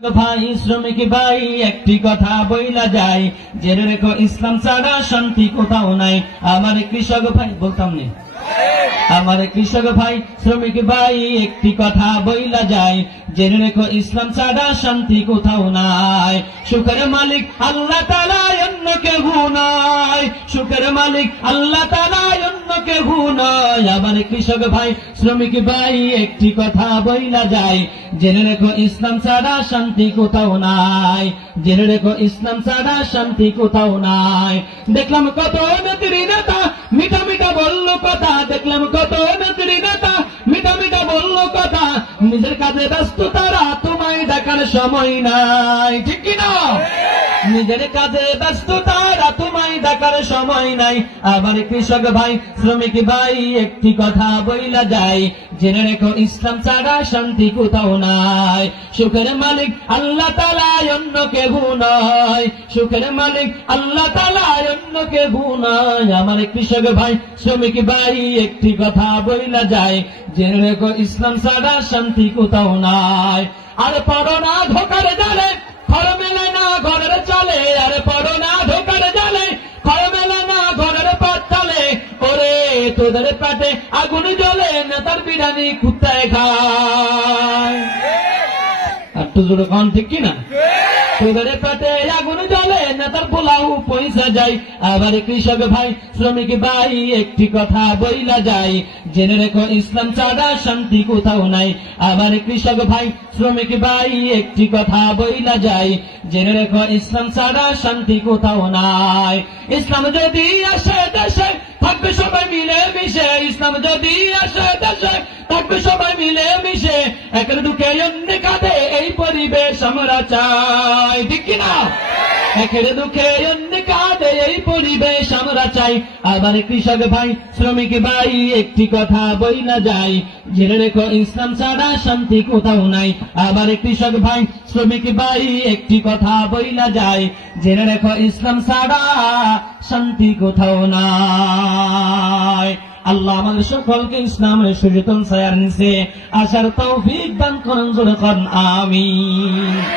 ভাই শ্রমিক ভাই, একটি কথা বইলা যায়। জেনে রেখো, ইসলাম ছাড়া শান্তি কোথাও নাই। আমার কৃষক ভাই, বলতাম নে। আমার কৃষক ভাই, শ্রমিক ভাই, একটি কথা বইলা যায়। জেনে রেখো, ইসলাম ছাড়া শান্তি কোথাও নাই। সুখের মালিক আল্লাহ তালা অন্য কেউ নয় সুখের মালিক আল্লাহ তালা কেউ নয়? আমার কৃষক ভাই, শ্রমিক ভাই, একটি কথা বইলা যায়। জেনে রেখো, ইসলাম ছাড়া শান্তি কোথাও নাই। জেনে রেখো, ইসলাম ছাড়া শান্তি কোথাও নাই। দেখলাম কত নেত্রী নেতা, মিঠা মিঠা বলল কথা। দেখলাম কত নেত্রী নেতা, মিঠা মিঠা বলল কথা। নিজের কাজে ব্যস্ত তারা, তোমায় দেখার সময় নাই। ঠিক কি না নিজের কাজে ব্যস্ত তারা তোমায় দেখার সময় নাই। আবার কৃষক ভাই, শ্রমিক ভাই, একটি কথা বইলা যায়। জেনে রেখো, ইসলাম ছাড়া শান্তি কোথাও নাই। সুখের মালিক আল্লাহ তালা অন্য কেউ নয়। সুখের মালিক আল্লাহ তালা অন্য কেউ নয়। আমার কৃষক ভাই, শ্রমিক ভাই, একটি কথা বইলা যায়। জেনে রেখো, ইসলাম ছাড়া শান্তি কোথাও নাই। আর পড়ো না ধোকার তোদের পেটে আগুন জ্বলে নেতার বিরানি কুত্তায় খায়। আর তো জোরে কন ঠিক কিনা? তোদের পেটে আগুন জ্বলে নেতার পোলাও পয়সা যায়। আবার কৃষক ভাই, শ্রমিক ভাই, একটি কথা বইলা যায়। জেনে রেখো, ইসলাম ছাড়া শান্তি কোথাও নাই। আবার কৃষক ভাই, শ্রমিক ভাই, একটি কথা বইলা যায়। জেনে রেখো, ইসলাম ছাড়া শান্তি কোথাও নাই। ইসলাম যদি আসে দেশে, থাকবে সবাই মিলে মিশে ইসলাম যদি আসে দেশে, থাকবে সবাই মিলে মিশে একের দুঃখে আমরা চাই, ঠিক ভাই একটি কথা বইলা যায় জেনে রেখো, ইসলাম ছাড়া শান্তি কোথাও নাই। আবার কৃষক ভাই, শ্রমিক ভাই, একটি কথা বইলা যায় জেনে রেখো, ইসলাম ছাড়া শান্তি কোথাও নাই। আল্লাহ আমাদের সকলকে ইসলামের সচেতন ছায়ার নিচে আসার তৌফিক দান করেন জোরে করেন আমিন।